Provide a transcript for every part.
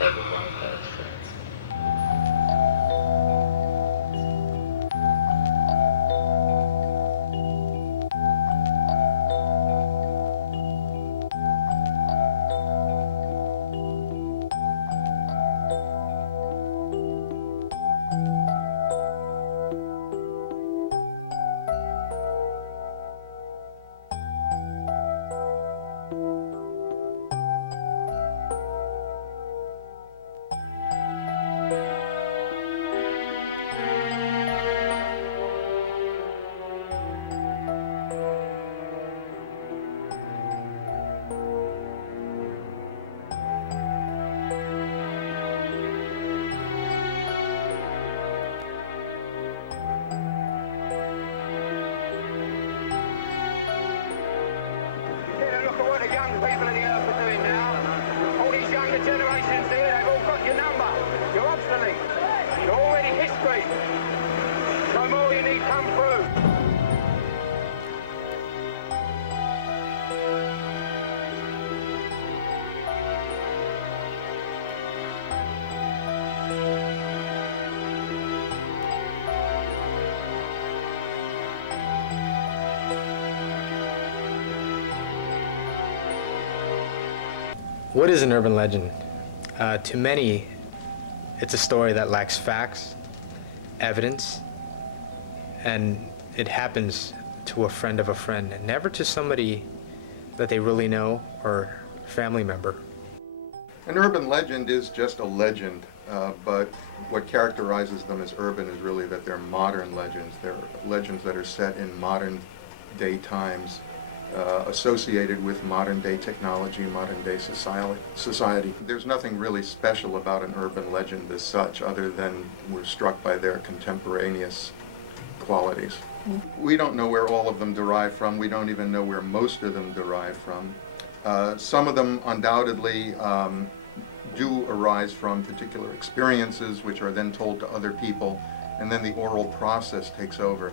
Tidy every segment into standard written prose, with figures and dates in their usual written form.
maybe one person. Look at what the young people of the earth are doing now. All these younger generations here, they've all got your number. You're obsolete. You're already history. No more you need come through. What is an urban legend? To many, it's a story that lacks facts, evidence, and it happens to a friend of a friend, and never to somebody that they really know or family member. An urban legend is just a legend, but what characterizes them as urban is really that they're modern legends. They're legends that are set in modern day times, associated with modern day technology, modern day society. There's nothing really special about an urban legend as such, other than we're struck by their contemporaneous qualities. We don't know where all of them derive from. We don't even know where most of them derive from. Some of them undoubtedly do arise from particular experiences, which are then told to other people, and then the oral process takes over,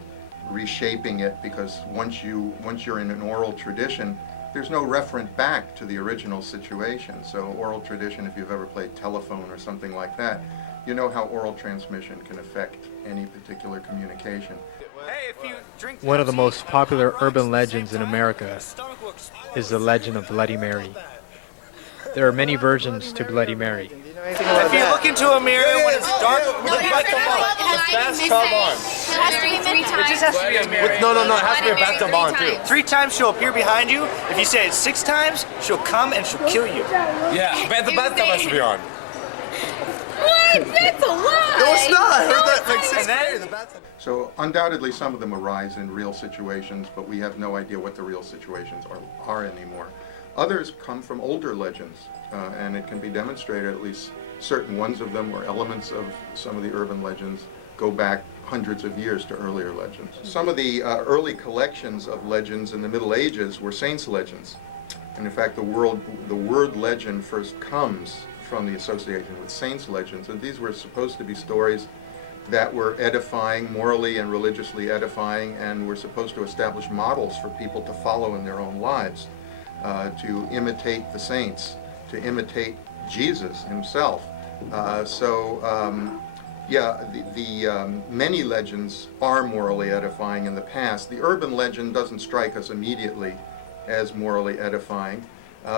reshaping it, because once you're in an oral tradition, there's no referent back to the original situation. So oral tradition, if you've ever played telephone or something like that, you know how oral transmission can affect any particular communication. One of the most popular urban legends in America is the legend of Bloody Mary. There are many versions to Bloody Mary. If you look into a mirror when it's dark, look at the Bathtub on. It just has to be a mirror. No, it has to be a bathtub on too. 3 times she'll appear behind you. If you say it 6 times, she'll come and she'll kill you. Yeah, but the bathtub has to be on. What? That's a lie! No, it's not. I heard that like 6th grade. The bathtub. So undoubtedly some of them arise in real situations, but we have no idea what the real situations are anymore. Others come from older legends, and it can be demonstrated, at least certain ones of them or elements of some of the urban legends go back hundreds of years to earlier legends. Some of the early collections of legends in the Middle Ages were saints' legends. And in fact, the word legend first comes from the association with saints' legends, and these were supposed to be stories that were edifying, morally and religiously edifying, and were supposed to establish models for people to follow in their own lives, to imitate the saints, to imitate Jesus himself. Many legends are morally edifying in the past. The urban legend doesn't strike us immediately as morally edifying,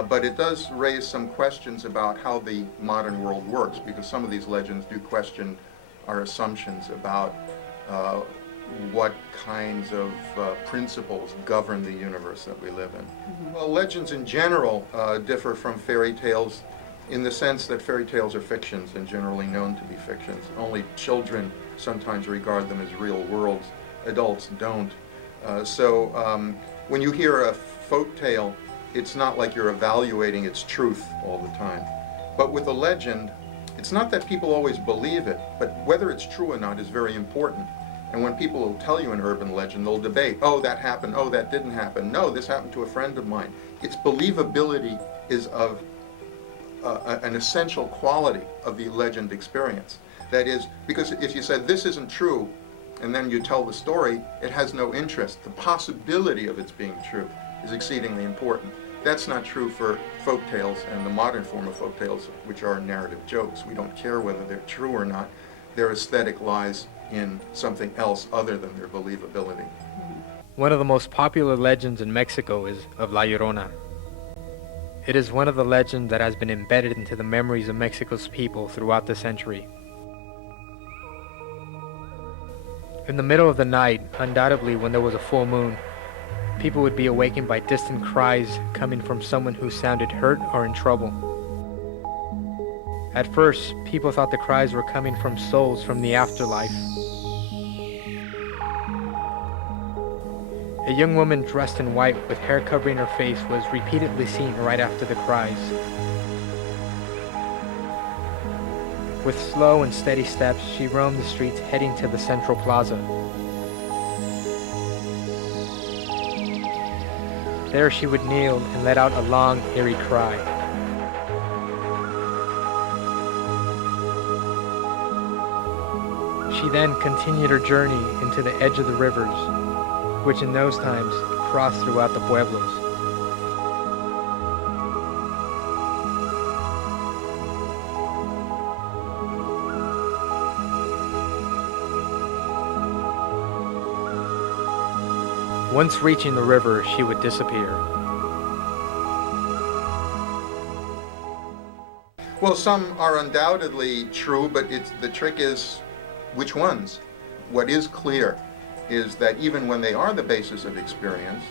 but it does raise some questions about how the modern world works, because some of these legends do question our assumptions about what kinds of principles govern the universe that we live in. Mm-hmm. Well, legends in general differ from fairy tales in the sense that fairy tales are fictions and generally known to be fictions. Only children sometimes regard them as real worlds. Adults don't. When you hear a folk tale, it's not like you're evaluating its truth all the time. But with a legend, it's not that people always believe it, but whether it's true or not is very important. And when people will tell you an urban legend, they'll debate, oh, that happened, oh, that didn't happen, no, this happened to a friend of mine. Its believability is of an essential quality of the legend experience. That is, because if you said this isn't true, and then you tell the story, it has no interest. The possibility of its being true is exceedingly important. That's not true for folk tales and the modern form of folk tales, which are narrative jokes. We don't care whether they're true or not. Their aesthetic lies in something else other than their believability. One of the most popular legends in Mexico is of La Llorona. It is one of the legends that has been embedded into the memories of Mexico's people throughout the century. In the middle of the night, undoubtedly when there was a full moon, people would be awakened by distant cries coming from someone who sounded hurt or in trouble. At first, people thought the cries were coming from souls from the afterlife. A young woman dressed in white with hair covering her face was repeatedly seen right after the cries. With slow and steady steps, she roamed the streets heading to the central plaza. There she would kneel and let out a long, eerie cry. She then continued her journey into the edge of the rivers, which in those times crossed throughout the pueblos. Once reaching the river, she would disappear. Well, some are undoubtedly true, but the trick is which ones. What is clear is that even when they are the basis of experience,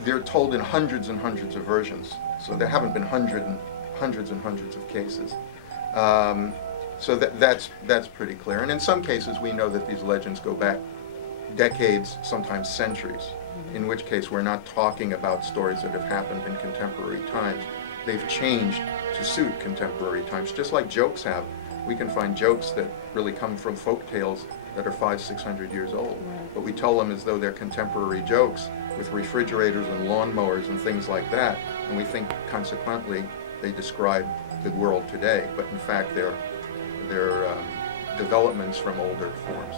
they're told in hundreds and hundreds of versions. So there haven't been hundreds and hundreds of cases. So that's pretty clear. And in some cases, we know that these legends go back decades, sometimes centuries, in which case we're not talking about stories that have happened in contemporary times. They've changed to suit contemporary times, just like jokes have. We can find jokes that really come from folk tales that are 500-600 years old, but we tell them as though they're contemporary jokes with refrigerators and lawnmowers and things like that, and we think consequently they describe the world today, but in fact they're developments from older forms.